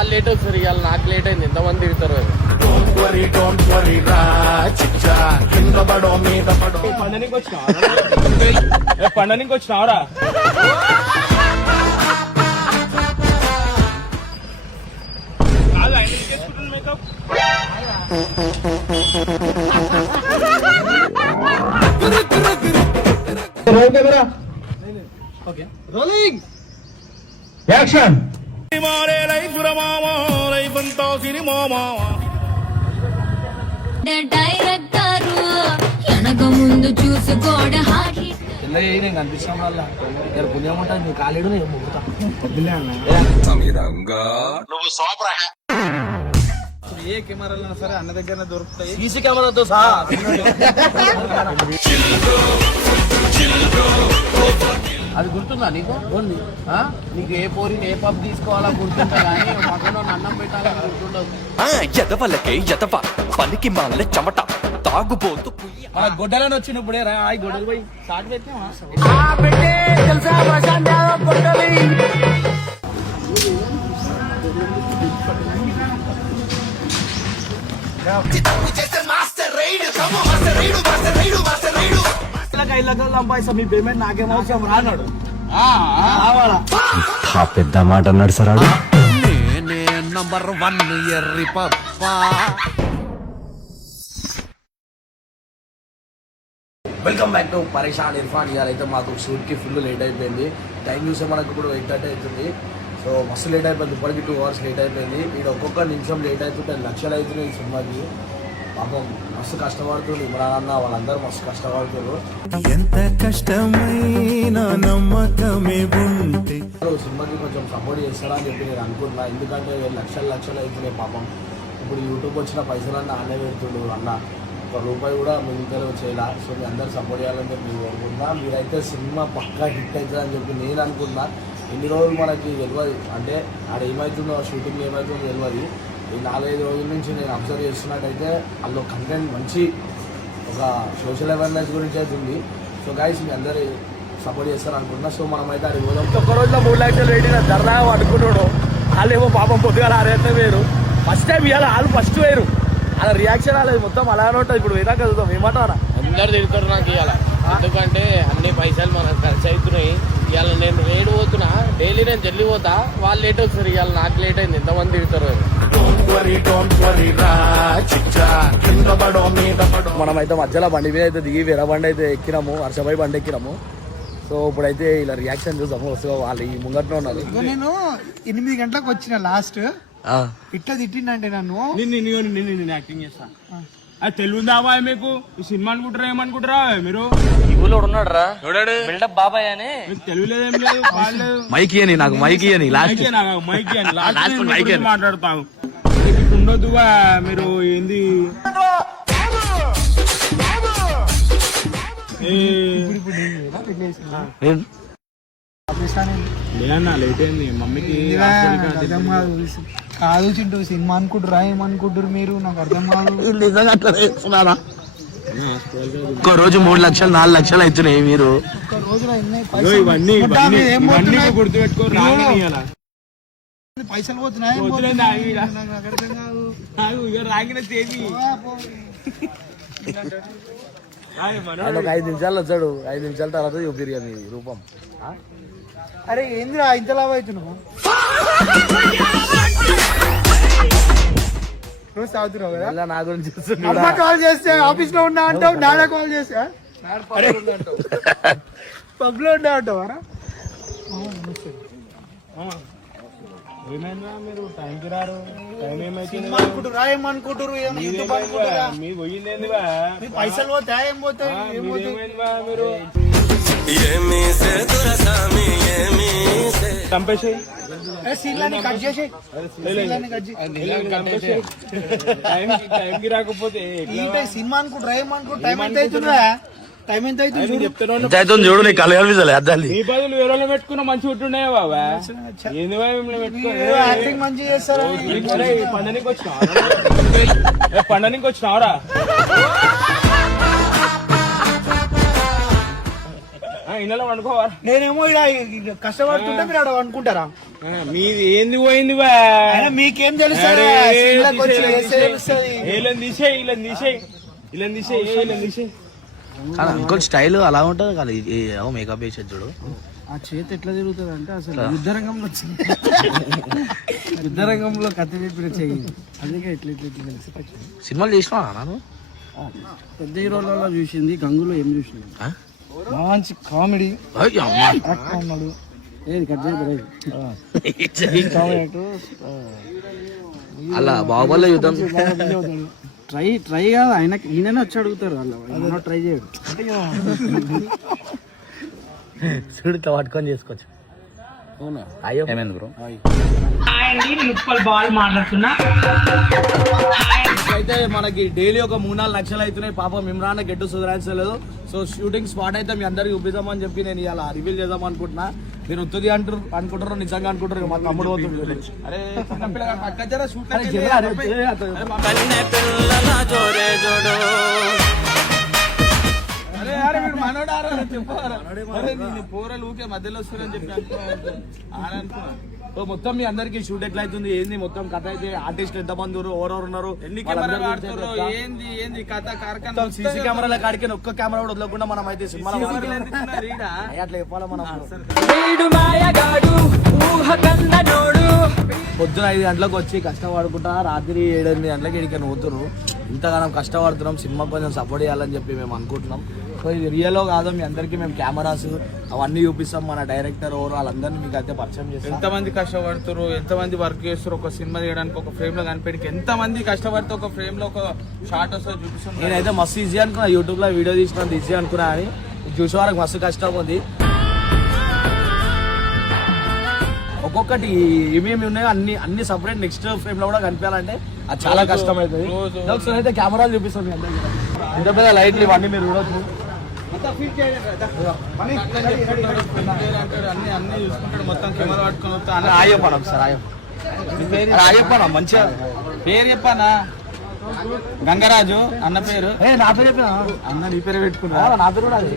వాళ్ళు లేట్ అవుతారు, ఇవాళ నాకు లేట్ అయింది. ఎంతమంది తిరుగుతారు. పండనికి వచ్చినావరా? కాదు ఆయన చేసుకుంటున్నా మేకప్. Rolling action. డైరెక్టర్ వెనక ముందు చూసుకోవడం కనిపిస్తాం వల్ల పుణ్యం ఉంటుంది. నీ కాలేడు నేను ముగ్గుతా ఏ కెమెరాలైనా సరే అన్న దగ్గర దొరుకుతాయి, సీసీ కెమెరాతో సహా. అది గుర్తుందా నీకు? నీకు ఏ పోరిని ఏ పబ్ తీసుకోవాలా గుర్తుంటా, కానీ మగను అన్నం పెట్టాలని గుర్తుండదు. ఎదవలకే ఎదవ పనికి మాల చెమట తాగుబోతు గొడ్డలని వచ్చినప్పుడే రా ఆ గొడ్డలు పోయి సాటి పెట్టామా. మీ పేమెంట్ నాకేం అవసరం రానాడు. పెద్ద మాట అన్నాడు సార్. నంబర్ 1 ఎర్రి పప్పా. వెల్కమ్ బ్యాక్ టు పరేషాన్ ఇర్ఫాన్. ఇవాళైతే మాకు షూట్కి ఫుల్ లేట్ అయిపోయింది. టైం చూస్తే మనకు ఇప్పుడు 8:30 అవుతుంది. సో మస్తు లేట్ అయిపోయింది. ఇప్పటికి 2 hours లేట్ అయిపోయింది. ఇక్కడ ఒక్కొక్క నిమిషం లేట్ అవుతుంటే లక్షలు అవుతున్నాయి ఈ సినిమాకి. పాపం మస్తు కష్టపడుతుంది ఇమ్రాన్ అన్న, వాళ్ళందరూ మస్తు కష్టపడుతున్నారు. ఎంత కష్టమైనా నమ్మకమే ఉంటే సినిమాకి కొంచెం సపోర్ట్ చేస్తారా అని చెప్పి నేను అనుకుంటున్నా. ఎందుకంటే లక్షలు అవుతున్నాయి పాపం. ఇప్పుడు యూట్యూబ్ వచ్చిన పైసలన్నీ ఆనే పెడుతుండు అన్న. ఒక రూపాయి కూడా మిగతాలో చేయాల. సో మీ అందరూ సపోర్ట్ చేయాలని చెప్పి నేను అనుకుంటున్నా. మీరైతే సినిమా పక్కా హిట్ అవుతుంది అని చెప్పి నేను అనుకుంటున్నా. ఎన్ని రోజులు మనకి తెలియదు, అంటే ఆడ ఏమవుతుందో షూటింగ్ ఏమవుతుందో తెలియదు. ఈ 4-5 రోజుల నుంచి నేను అబ్జర్వ్ చేస్తున్నట్టయితే అందులో కంటెంట్ మంచి ఒక సోషల్ అవేర్నెస్ గురించి అయితే ఉంది. సో గైస్ మీ అందరూ సపోర్ట్ చేస్తారు అనుకుంటున్నా. సో మనం అయితే అది పోదాం. ఒక్క రోజులో 3 లక్షలు రేటింగ్ సరదాగా పడుకుంటాడు. వాళ్ళు ఏమో పాపం పొద్దుగా ఆరేస్తే వేరు. ఫస్ట్ టైం ఇవాళ వాళ్ళు ఫస్ట్ వేరు. అలా రియాక్షన్ రాలేదు, మొత్తం అలానే ఉంటుంది. ఇప్పుడు వేదా కలుగుతాం ఏమంటారా? అందరు తిరుగుతారు నాకు ఇవాళ. ఎందుకంటే అన్ని పైసలు మనకు ఖర్చు అవుతున్నాయి. ఇవాళ నేను రేడు పోతున్నా, డైలీ నేను జల్లి పోతా, వాళ్ళు లేట్ అవుతారు. ఇవాళ నాకు లేట్ అయింది. ఎంతమంది తిరుగుతారు. మనమైతే మధ్యలో బండి మీద అయితే దిగి వేరే బండి అయితే ఎక్కినాము, వర్షపై బండి ఎక్కినాము. సో ఇప్పుడైతే ఇలా రియాక్షన్ చూసాము. వస్తూ వాళ్ళు ఈ ముంగట్లో ఉన్నారు. నేను 8 గంటలకు వచ్చిన లాస్ట్ ఇట్లా తిట్టిండంటే నన్ను నేను యాక్టింగ్ చేస్తా. అది తెలుగుందామా మీకు? ఈ సినిమా అనుకుంటారా ఏమనుకుంటారా మీరు? ఉన్నాడు రా బిల్డప్ బాబాయ్ అని. తెలుగులేదేం లేదు, పాడలేదు. మైకి అని నాకు మైకి అని లాస్ట్ మైకి మాట్లాడతావు. ఉండొద్దుగా మీరు. ఏంది లేదన్నా లేట్ అయింది మమ్మీకి. కాదు చింటూ, సినిమా అనుకుంటారా ఏమనుకుంటారు మీరు? నాకు అర్థం కాదు. ఒక్క రోజు 3 లక్షలు 4 లక్షలు అవుతున్నాయి. మీరు ఒక్క రోజులో ఇవన్నీ గుర్తుపెట్టుకో. పైసలు పోతున్నాయి. రాగిన తేదీ 5 నిమిషాలు వచ్చాడు. 5 నిమిషాల తర్వాత చూపిరు మీ రూపం. అరే ఏందిరా ఇంత లాభ అవుతున్నావు? రోజు తాగుతున్నావు కదా. నా గురించి అమ్మ కాల్ చేస్తే ఆఫీస్ లో ఉన్నా అంటావు, నాన్న కాల్ చేస్తే పబ్ లో ఉన్నా అంటావారా? ఏమైందా మీరు టైంకి రారు? టైం ఏమైతుంది? ఏమనుకుంటారు? మీ పోయింది పైసలు పోతాయి, ఏం పోతాయి? మీరు చంపేసి టైంకి రాకపోతే సినిమా అనుకుంటారా ఏమనుకుంటా? టైం ఎంత అవుతుందా? టైం ఎంత అవుతుంది చెప్తాను చూడు. నీ కళ్ళు కనిపిస్తలే అద్దాలి. ఈ బదులు వేరే పెట్టుకున్న మంచి ఉంటుండే బాబా. ఏంది యాక్టింగ్ మంచిగా చేస్తారు. పండనికి వచ్చినావరా? ఇళ్ళలో వండుకోవా? నేనేమో ఇలా కష్టపడుతుంటే మీరు అక్కడ అనుకుంటారా? మీది ఏంది పోయింది బా? అయినా మీకేం తెలుసు అరే, సీన్లోకి వచ్చి వేస్తే తెలుస్తుంది. వీళ్ళని తీసేయ్, వీళ్ళని తీసేయ్, వీళ్ళని తీసేయ్, వీళ్ళని తీసేయ్. కానీ అంకుల్ స్టైల్ అలా ఉంటుంది కదా మేకప్ వేసేది చూడు. ఆ చేతి ఎట్లా తిరుగుతుంది అంటే అసలు యుద్ధరంగంలో కత్తి చెప్పిన చెయ్యి, అందుకే ఇట్లా ఇట్లా ఇట్లా కలిసి సినిమాలు చేసినా నాను పెద్ద హీరోలలో చూసింది, గంగులో ఏం చూసింది మంచి కామెడీ ఉన్నాడు. ఏది కట్ అలా బాహుబలి యుద్ధం ట్రై కాదు ఆయనకి, ఈయననే వచ్చి అడుగుతారు వాళ్ళు, ట్రై చేయడు చూడుతో పట్టుకొని చేసుకోవచ్చు. అయ్యో ఏమైంది బ్రో? అయితే మనకి డైలీ ఒక 3-4 లక్షలు అవుతున్నాయి. పాపం ఇమ్రాన్ గెట్టు సుధరాల్సలేదు. సో షూటింగ్ స్పాట్ అయితే మీ అందరికి చూపిద్దామని చెప్పి నేను ఇలా రివీల్ చేద్దాం అనుకుంటున్నా. మీరు ఒత్తుది అనుకుంటారు నిజంగా అనుకుంటారు, మా తమ్ముడు పోతుంది. అరే అరే మీరు మనోడారా చెప్పారా? అరే నేను పోరలు ఊకే మధ్యలో వస్తున్నారని చెప్పి అనుకున్నాను. సో మొత్తం మీ అందరికి షూట్ ఎట్లా అవుతుంది, ఏంది మొత్తం కథ అయితే, ఆర్టిస్ట్ ఎంత మంది ఎవరెవరు ఉన్నారు, ఎన్ని కెమెరాలు వాడుతున్నారు, ఏంది ఏంది కథ కార్ఖానా, సీసీ కెమెరాల కాడికి ఒక్క కెమెరా కూడా వదలకుండా మనం అయితే సినిమా అట్లా చెప్పాలా మనం. పొద్దున 5 గంటలకు వచ్చి కష్టపడుకుంటా రాత్రి 7-8 గంటలకి ఇక్కడికి పోతున్నారు. ఇంతగానం కష్టపడుతున్నాం, సినిమా కొంచెం సపోర్ట్ చేయాలని చెప్పి మేము అనుకుంటున్నాం. సో ఇది రియల్లో కాదు, మీ అందరికీ మేము కెమెరాస్ అవన్నీ చూపిస్తాం. మన డైరెక్టర్ ఎవరు వాళ్ళందరినీ మీకు అయితే పరిచయం చేస్తాం. ఎంతమంది కష్టపడుతారు, ఎంతమంది వర్క్ చేస్తారు ఒక సినిమా చేయడానికి, ఒక ఫ్రేమ్ లో కనిపెట్టి ఎంతమంది కష్టపడితే ఒక ఫ్రేమ్ లో ఒక షార్ట్ వస్తే చూపిస్తాం. నేనైతే మస్తు ఈజీ అనుకున్నా, యూట్యూబ్ లో వీడియో తీసినంత ఈజీ అనుకున్నా అని. చూసే వరకు మస్తు కష్టం ఉంది. ఒక్కొక్కటి ఏమేమి ఉన్నాయో అన్ని సపరేట్ నెక్స్ట్ ఫ్రేమ్ లో కూడా కనిపించాలంటే అది చాలా కష్టం అవుతుంది. ఒకసారి అయితే కెమెరాలు చూపిస్తాం మీ అందరికీ. ఇంత పెద్ద లైట్లు ఇవన్నీ మీరు చూడొచ్చు. అన్ని చూసుకుంటాడు, మొత్తం కెమెరా పట్టుకొని వస్తా. ఆయప్పన ఒకసారి ఆయప్పన మంచిగా పేరు చెప్పానా? గంగరాజు అన్న పేరు. నా పేరు చెప్పిన అన్న నీ పేరు పెట్టుకున్నా. నా పేరు కూడా అది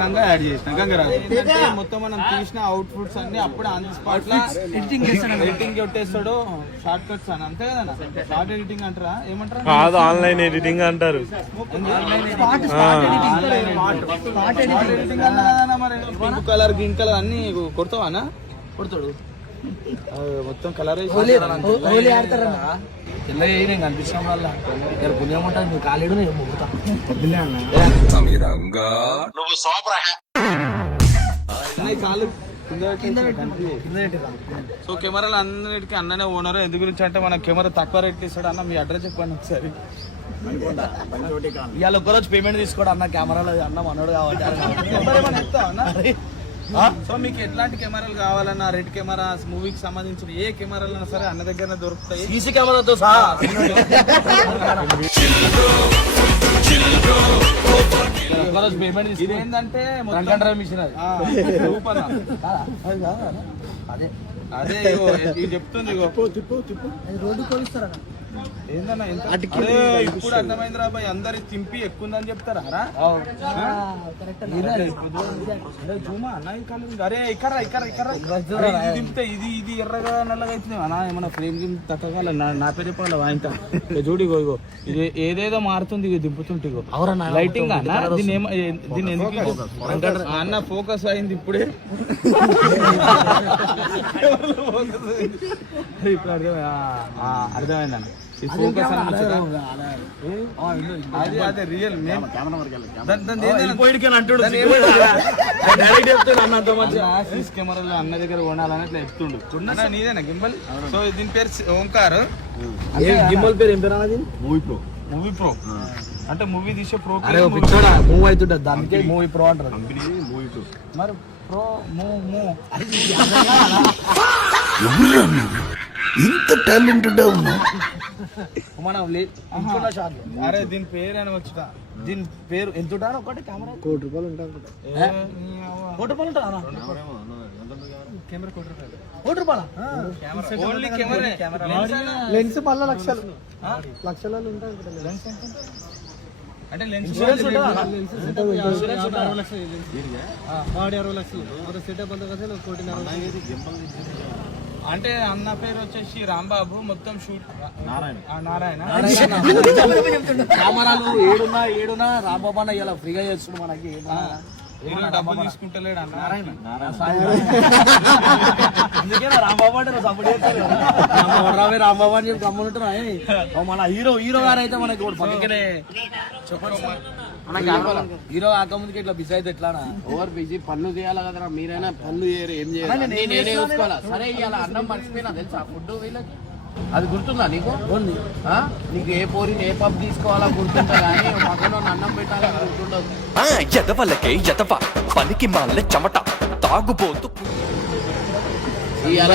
గంగా యాడ్ చేసిన గంగరాజు. ఏంటంటే మొత్తం మనం తీసిన అవుట్ ఫుట్స్ అన్ని అప్పుడు ఆన్ ది స్పాట్ లో ఎడిటింగ్ కొట్టేస్తాడు, షార్ట్ కట్స్ అని. అంతే కదా, షార్ట్ ఎడిటింగ్ అంటారా ఏమంటారా? కాదు, ఆన్లైన్ ఎడిటింగ్ అంటారు. పింక్ కలర్ గ్రీన్ కలర్ అన్ని కొడతావా? కొడతాడు మొత్తం కలర్ నేను కనిపిస్తాం వల్ల ఇక్కడ పుణ్యం ఉంటుంది. నువ్వు కాలేడు నేను మొక్కుతా. కాలు సో కెమెరాలు అన్నిటికీ అన్ననే ఓనర్. ఎందు గురించి అంటే మన కెమెరా తక్కువ రేట్ ఇస్తాడు. అన్న మీ అడ్రస్ చెప్పండి ఒకసారి. ఇవాళ ఒక్కరోజు పేమెంట్ తీసుకోడు అన్న కెమెరాలో. అన్న మనోడు కాబట్టి సో మీకు ఎట్లాంటి కెమెరాలు కావాలన్నా, రెడ్ కెమెరాస్, మూవీకి సంబంధించిన ఏ కెమెరాలైనా సరే అన్న దగ్గర దొరుకుతాయి, సీసీ కెమెరాతో సహా. ఒక్కరోజు పేమెంట్ ఇది ఏంటంటే మిషన్ అది సూపర్. అదే అదే ఇది చెప్తుంది. రోడ్డు కొలుస్తారా ఏందన్నా ఇప్పుడు అర్థమైంది రా బాయ్, అందరి తింపి ఎక్కువ ఉందని చెప్తారా? అరే ఇక్కడ దింపితే ఇది ఎర్రగా నల్లగా అవుతుంది అన్నా. ఏమన్నా ఫ్రేమ్ గిమ్ తగ్గల నా పేరు చెప్పాలి వాయింట చూడు. ఇగో ఇది ఏదేదో మారుతుంది, ఇది దింపుతుంటే ఇగో లైటింగ్ అన్న. దీన్ని ఎందుకు అన్న ఫోకస్ అయింది ఇప్పుడే. ఇప్పుడు అర్థమైందన్న. అదే రియల్ కెమెరాలో అన్న దగ్గర కొనాలని అట్లా చెప్తుండు. నీదేనా గింబల్? సో దీని పేరు ఓంకార్. గింబల్ పేరు ఏం పేరు అన్నది? మూవీ ప్రో అంటే మూవీ తీసే ప్రో. మూవ్ అవుతుంటది దానికి మూవీ ప్రో అంటారు. మరి ప్రో మూవ్ ఇంత టాలెంటెడ్ మనం అరే దీని పేరు అని వచ్చా. దీని పేరు ఎంత ఉంటాను ఒకటి కెమెరా? ₹1 ఉంటుంది. ₹1 ఉంటుందా? Only camera. లెన్స్ మళ్ళీ లక్షలలో ఉంటాయి. అంటే ఇన్సూరెన్స్ ఉంటుందా? అంటే అన్న పేరు వచ్చేసి రాంబాబు, మొత్తం షూట్ నారాయణ. కెమెరాలు ఏడున్నా రాంబాబు అన్న ఇలా ఫ్రీగా చేస్తున్నాడు మనకి. డబ్బులు తీసుకుంటలేడు అన్న. అందుకే రాంబాబు అంటే సపోర్ట్ చేస్తారు. రాంబాబు అని చెప్పి గమ్ముంటున్నా. మన హీరో గారు అయితే మనకి పక్కనే చెప్పండి. హీరో కాకముందుకి ఇట్లా బిజీ అయితే ఎట్లానా? ఓవర్ బిజీ పనులు చేయాలి కదరా, మీరైనా పనులు చేయరు, ఏం చేయాలి, నేనే చూసుకోవాలా. సరే ఇవాళ అన్నం మర్చిపోయినా తెలుసా, ఫుడ్ వీళ్ళకి అది గుర్తుందా నీకు? నీకు ఏ పోరిని ఏ పబ్ తీసుకోవాలా గుర్తుంటా, కానీ పక్కన అన్నం పెట్టాలని గుర్తుండదు. ఎదవలకే ఎదవ పనికి మాల చెమట తాగుబోతు. ఇవాళ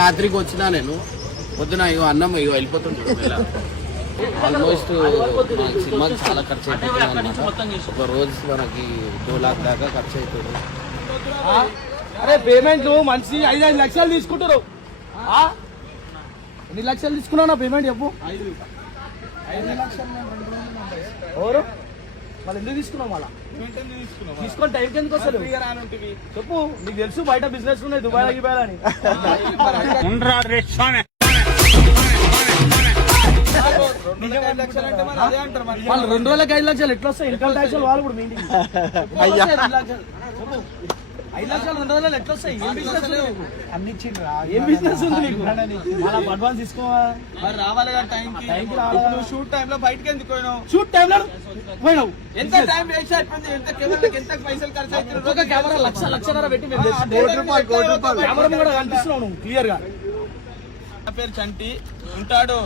రాత్రికి వచ్చినా నేను, పొద్దున ఇగో అన్నం ఇగో వెళ్ళిపోతుంటాడు. ఆల్మోస్ట్ సినిమాకి చాలా ఖర్చు అయిపోతుంది అన్నమాట. ఒక రోజు మనకి 2 लाख దాకా ఖర్చు అవుతుంది. అరే పేమెంట్లు మనిషి 5 లక్షలు తీసుకుంటారు. ఎన్ని లక్షలు తీసుకున్నావు పేమెంట్ చెప్పు? 5 లక్షలు. ఎవరు వాళ్ళు ఎందుకు తీసుకున్నావు? మళ్ళా తీసుకొని టైంకి ఎందుకు వస్తారు? చెప్పు, నీకు తెలుసు బయట బిజినెస్ ఉన్నాయి దుబాయ్ అని. వాళ్ళు 2 రోజులకి 5 లక్షలు ఎట్లా వస్తాయి? ఇన్కమ్ ట్యాక్స్ వాళ్ళు కూడా మీటింగ్ 5 లక్షలు 2 రోజులు ఎట్లా వస్తాయి? ఏం బిజినెస్ అన్ని ఇచ్చిండ్రా? ఏం బిజినెస్ ఉంది నీకు? అడ్వాన్స్ తీసుకోవాలి రావాలి కదా టైంకి. నువ్వు షూట్ టైంలో బయటకి ఎందుకు పోయినావు? షూట్ టైంలో పోయినావు. ఎంత టైం వేస్ట్ అయిపోయింది, ఎంత కెమెరాకి ఎంత పైసలు ఖర్చు అవుతుంది. ఒక కెమెరా లక్షన్నర పెట్టి కెమెరా కూడా కనిపిస్తున్నావు నువ్వు క్లియర్ గా. నా పేరు చంటి, ఉంటాడు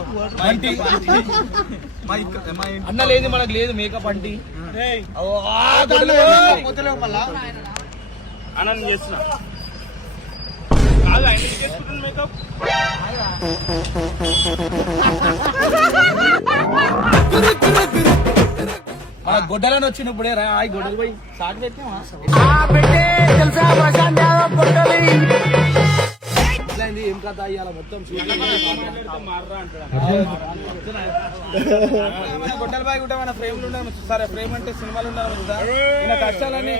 అన్న లేదు మనకు లేదు మేకప్ అంటి అన్న చేస్తున్నా. కాదు ఆయన చేసుకుంటున్నాను మేకప్. మన గొడ్డలని వచ్చినప్పుడే రా ఆ గొడ్డలు పోయి సాటి పెట్టినా ఏం కథ అయ్యాల మొత్తం గొడ్డల బాయ్ కూడా మన ఫ్రేమ్ లో ఉండాలి. సరే ఫ్రేమ్ అంటే సినిమాలు ఉండాలి కదా. ఇలా కష్టాలని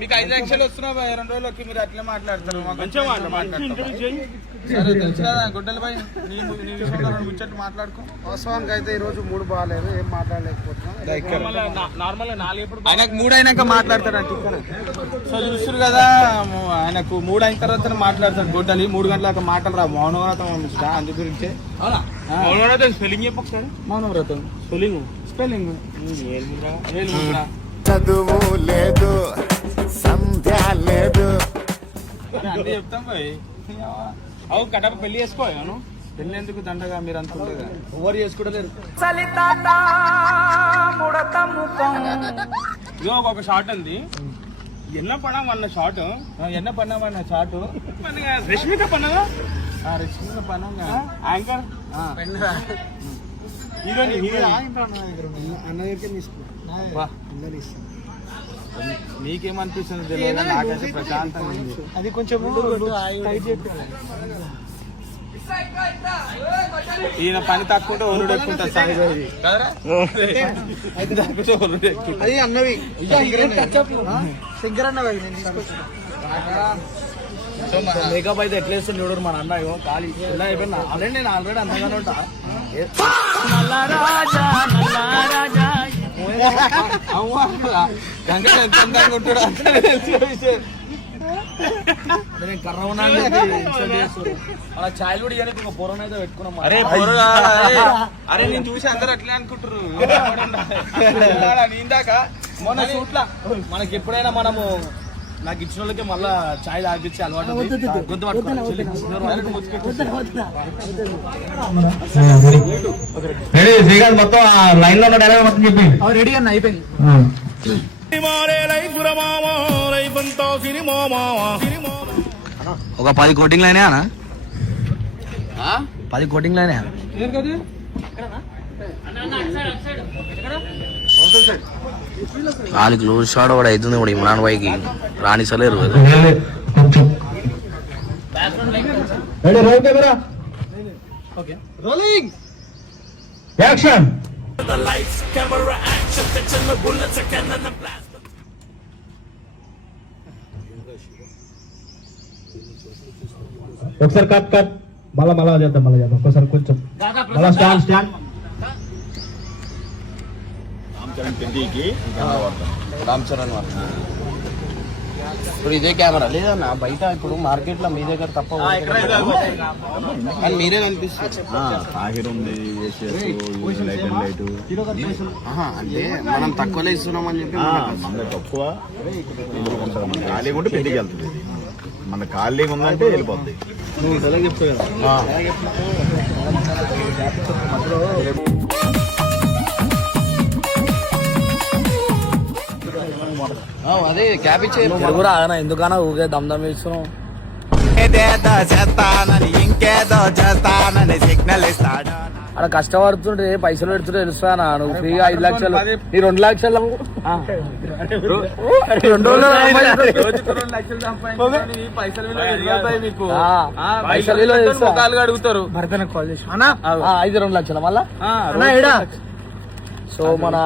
మీకు 5 లక్షలు వస్తున్నావు 2 రోజులకి, మీరు అట్లా మాట్లాడతారు. సరే తెలుసు కదా గొడ్డల బాయ్, నీ విషయంలో 2 ముచ్చట్లు మాట్లాడుకో. వాస్తవానికి అయితే ఈ రోజు మూడు బాగాలేదు, ఏం మాట్లాడలేకపోతున్నాం. ఆయనకు 3 అయినాక మాట్లాడతాడు. సో చూస్తారు కదా, ఆయనకు 3 అయిన తర్వాత మాట్లాడతాడు గొడ్డలి. 3 గంటల మాటలు రా. మౌనవ్రతం అందు గురించి. మౌనవ్రతం స్పెల్లింగ్ చెప్పొకసారి. మౌనవ్రతం స్పెల్లింగ్ చదువు లేదు, సంధ్య లేదు. అన్నీ చెప్తాం పోయి. అవు కడప పెళ్లి చేసుకోను. పెళ్లి ఎందుకు దండగా మీరు అంత ఎవరు చేసుకుంటలేరు. ఇదో ఒక షార్ట్ ఉంది, ఎన్న పడం అన్న షార్ట్. ఎన్న పన్నామన్న షార్ట్ రష్మిక పన్నదా? రష్మిక పన్నంగా యాంకర్ నీకేమనిపిస్తుంది తెలియదు, నాకైతే ప్రశాంతంగా ఉంది. అది కొంచెం ఈయన పని తక్కువ ఒరుడు ఎక్కుంటా సాయి. అది అన్నవి శంకర్ అన్నవి మేకప్ అయితే ఎట్లా వేస్తుంది చూడరు మన అన్న. ఖాళీ అయిపోయినా ఆల్రెడీ నేను అంతగానే ఉంటా. నేను కర్ర ఉన్నా అలా ఛాయ్ కూడా ఇవ్వడానికి ఒక పొరం అయితే పెట్టుకున్నాం. అరే నేను చూసి అందరు అట్లే అనుకుంటారు. ఇందాక మొన్న షూట్లా మనకి ఎప్పుడైనా మనము నాకు ఇచ్చిన వాళ్ళకి మళ్ళా ఛాయ్ తాగిపించి అలవాటు గొంతు మొత్తం లైన్ లో డైలాగ్ మొత్తం చెప్పి రెడీ అన్న అయిపోయింది. ఒక 10 కోటింగ్లు అయినా 10 కోటింగ్లు అయినా వాళ్ళకి క్లోజ్ షాట్ కూడా అవుతుంది కూడా ఇమ్రాన్ భాయ్కి రాణిసలేరు కదా. యాక్షన్. ఒకసారి కట్ కట్ మళ్ళా చేద్దాం ఒకసారి కొంచెం మళ్ళా స్టాండ్ రామ్ చరణ్ వారు. ఇప్పుడు ఇదే కెమెరా లేదన్నా బయట ఇప్పుడు మార్కెట్ లో మీ దగ్గర తప్ప కానీ మీరే కనిపిస్తారు. అంటే మనం తక్కువలో ఇస్తున్నామని చెప్పి తక్కువ ఖాళీగా ఉంటే పెళ్లికి వెళ్తుంది, మన ఖాళీగా ఉందంటే వెళ్ళిపోతుంది. అదే క్యాబ్ ఇచ్చే ఎందుకన్నా ఊగే దమ్దమ్ ఇస్తున్నాం. ఏదేదో చేస్తానని ఇంకేదో చేస్తానని సిగ్నల్ ఇస్తాడు. అక్కడ కష్టపడుతుంటే పైసలు పెడుతుంటే తెలుస్తానా నువ్వు ఫ్రీగా 5 లక్షలు నీ 2 లక్షలు 2 ముఖాలు అడుగుతారు. భర్తనకు కాల్ చేసి 2 లక్షలు మళ్ళా సో మన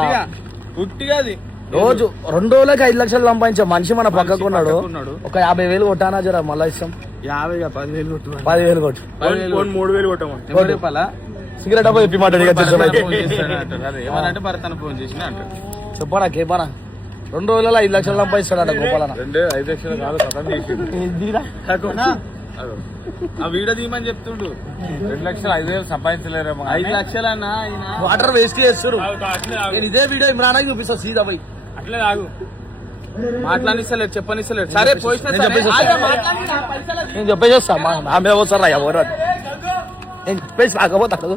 రోజు 2 రోజులకి 5 లక్షలు సంపాదించే మనిషి మన పక్కకు ఉన్నాడు. ఒక 50,000 కొట్టానా జర మళ్ళా ఇస్తాం. 10,000 కొట్టు 10,000 కొట్టు 3,000 కొట్టమా సిగరెట్ అబ్బా చెప్పి మాట్లాడి ఏమనంటే భర్తన ఫోన్ చేసిన అంటారు. చెప్పానా కేపానా 2 రోజులలో 5 లక్షలు సంపాదిస్తాడట గోపాలన. 5 లక్షలు కాదు కథం చేసి ఆ వీడియో తీయమని చెప్తుండు. 2 లక్షలు 5,000 సంపాదించలేరేమో. 5 లక్షలు అన్నా వాటర్ వేస్ట్ చేస్తారు. నేను ఇదే వీడియో ఇమ్రానాకి చూపిస్తా సీదా పోయి. అట్లే కాదు మాట్లాడిస్తలేడు చెప్పనిస్తలేడు. సరే పోయిన నేను చెప్పేసేస్తా నా మీద పోతారా ఎవరు నేను చెప్పేసి రాకపోతాడు.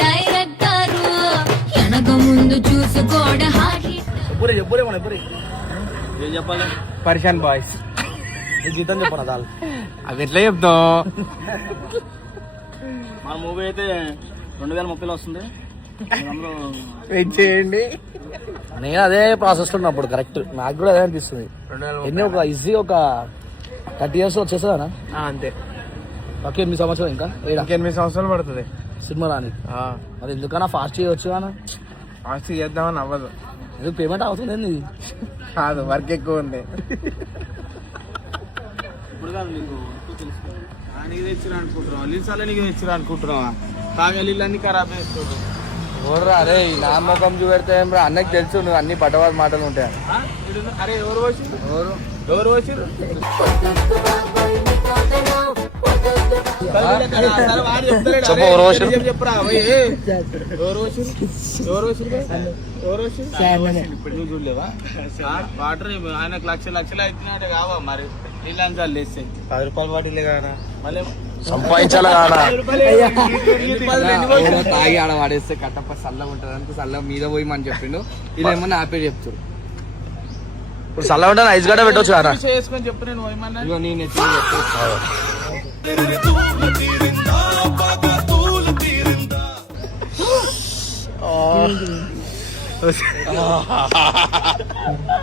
డైరెక్టరు వెనక ముందు చూసుకోవడం ఎప్పుడే మన ఎప్పుడే ఏం చెప్పాలి పరిశాన్ బాయ్స్ జీతం చెప్పనా చాలు. అవి ఎట్లా చెప్తాం. మన మూవీ అయితే 2030లో వస్తుంది. చేయండి. నేను అదే ప్రాసెస్ లో ఉన్నప్పుడు కరెక్ట్ నాకు కూడా అదే అనిపిస్తుంది. ఎన్ని ఒక ఈజీ ఒక 30 years వచ్చేస్తుందా అంతే. ఓకే 8 సంవత్సరాలు ఇంకా 8 సంవత్సరాలు పడుతుంది సినిమా రాని. అది ఎందుకన్నా ఫాస్ట్ చేయవచ్చు కానీ ఫాస్ట్ చేద్దామని అవ్వదు. ఎందుకు పేమెంట్ అవుతుంది ఏంది కాదు వర్క్ ఎక్కువ ఉంది. ఇప్పుడు కాదు నీకు నీకు తెచ్చిరా అనుకుంటున్నావా లీసాల నీకు తెచ్చిరా అనుకుంటున్నావా తాగలీళ్ళన్నీ ఖరాబ్ చేసుకోవడం. ఓడరా అరే నా ముఖం చూపెడితే అన్నకి తెలుసు నువ్వు అన్ని పట్టవాళ్ళ మాటలు ఉంటాయి. అరే ఎవరు వచ్చింది ఎవరు వచ్చిండ్రు చెప్పు ఎవరు వచ్చి చెప్పురా ఎవరు ఇప్పుడు నువ్వు చూడలేవా వాటర్ ఆయనకు లక్షలు అవుతున్నాడే కావా మరి నీళ్ళని చాలు వేస్తాయి 10 రూపాయలు వాటిలే కదా మళ్ళీ సంపాదించాలా కాదా తాగి ఆడ వాడేస్తే కట్టప్ప చల్లగా ఉంటుంది అనుకో చల్లగా మీద పోయి అని చెప్పిండు. ఇలా ఏమన్నా ఆపే చెప్తారు. ఇప్పుడు చల్ల ఉంటాను ఐస్ గడ్డ పెట్టవచ్చు కదా చేసుకొని చెప్పు నేను ఏమన్నా నేను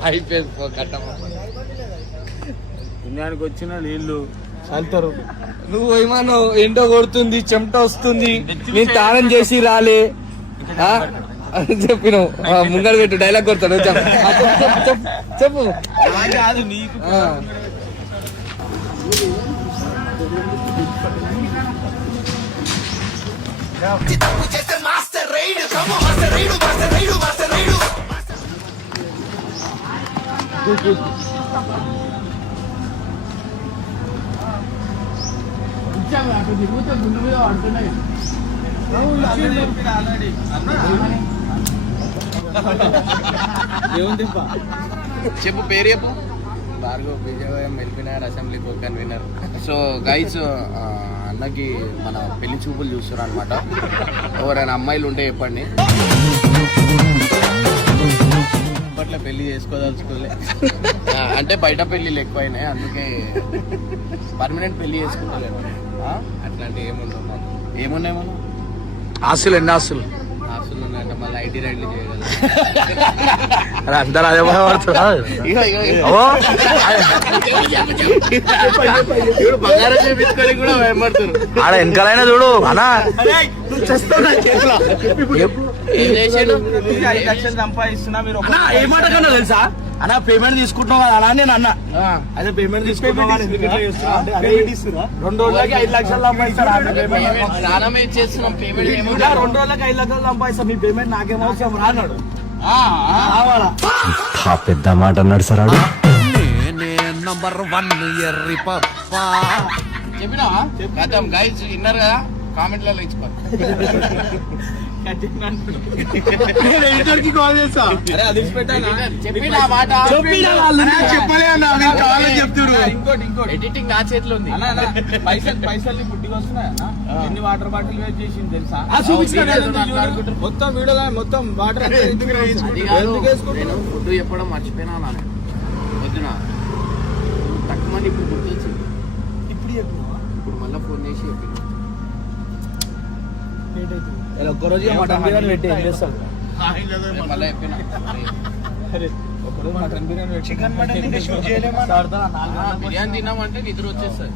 అయిపోయింది కట్టప్ప. పుణ్యానికి వచ్చిన నీళ్లు చల్లుతారు. నువ్వు ఏమన్నా ఎండో కొడుతుంది చెమట వస్తుంది నేను తానం చేసి రాలే చెప్పిన ముంగడు పెట్టు డైలాగ్ కొడతాడు చెప్పు కాదు నీకు చెప్పు పేరు చెప్పు. భార్గవ్ విజయవాడ వెళ్ళిపోయినారు అసెంబ్లీకి ఒక కన్వీనర్. సో గైస్ అన్నకి మన పెళ్లి చూపులు చూస్తారు అనమాట. ఎవరైనా అమ్మాయిలు ఉంటే చెప్పండి. అప్పట్లో పెళ్లి చేసుకోదలుచుకోలే అంటే బయట పెళ్లిళ్ళు ఎక్కువైనాయి అందుకే పర్మనెంట్ పెళ్లి చేసుకుంటలేము. అట్లాంటి ఏముండవు మాకు. ఏమున్నాయి మనం ఆస్తులు ఎన్ని ఆస్తులు ఆస్తులు చేస్తున్నానంటే మళ్ళీ ఐటీ రైడ్లు చేయగలను. అరే అందరు అదే భయపడుతున్నారు. ఇప్పుడు బంగారం చేపించుకొని కూడా భయపడుతున్నారు. ఆడ వెనకాలైనా చూడు అన్నా ఏం చేసాడు? 5 లక్షలు సంపాదిస్తున్నా మీరు ఒక ఏ మాట కన్నా తెలుసా అన్న పేమెంట్ తీసుకుంటున్నాం కదా అన్న నేను అన్న అదే పేమెంట్ తీసుకుంటున్నాం ఎందుకు ఇట్లా చేస్తున్నా అంటే అదే 2 రోజులకి 5 లక్షలు సంపాదిస్తారు అన్న పేమెంట్ ప్రాణమే చేస్తున్నాం పేమెంట్ ఏమో 2 రోజులకి 5 లక్షలు సంపాదిస్తా మీ పేమెంట్ నాకేం అవసరం రాన్నాడు రావాలా పెద్ద మాట అన్నాడు సార్ చెప్పినా గతం గైస్ విన్నారు కదా, కామెంట్లలో ఇచ్చుకోండి. కాల్ చేస్తా అరే అది పెట్టానా చెప్పిన మాట చెప్పలే అన్న చెప్తుడు. ఇంకోటి ఎడిటింగ్ నా చేతిలో ఉంది. అన్న పైసలు పుట్టికి వస్తున్నాయి అన్న. ఎన్ని వాటర్ బాటిల్ వేస్ట్ చేసింది తెలుసా? మొత్తం వీడియో మొత్తం వాటర్ అది కాదు, నేను ఫుడ్ చెప్పడం మర్చిపోయినా అన్న. పొద్దున తక్కువ మంది ఇప్పుడు గుర్తొచ్చింది. ఇప్పుడు మళ్ళీ ఫోన్ చేసి చెప్పిన ఒక్కరోజు మటన్ బిర్యానీ పెట్టి ఏం చేస్తాం మళ్ళీ చెప్పిన చికెన్ మటన్ షూట్ చేయలేమా? బిర్యానీ తిన్నామంటే నిద్ర వచ్చేస్తుంది.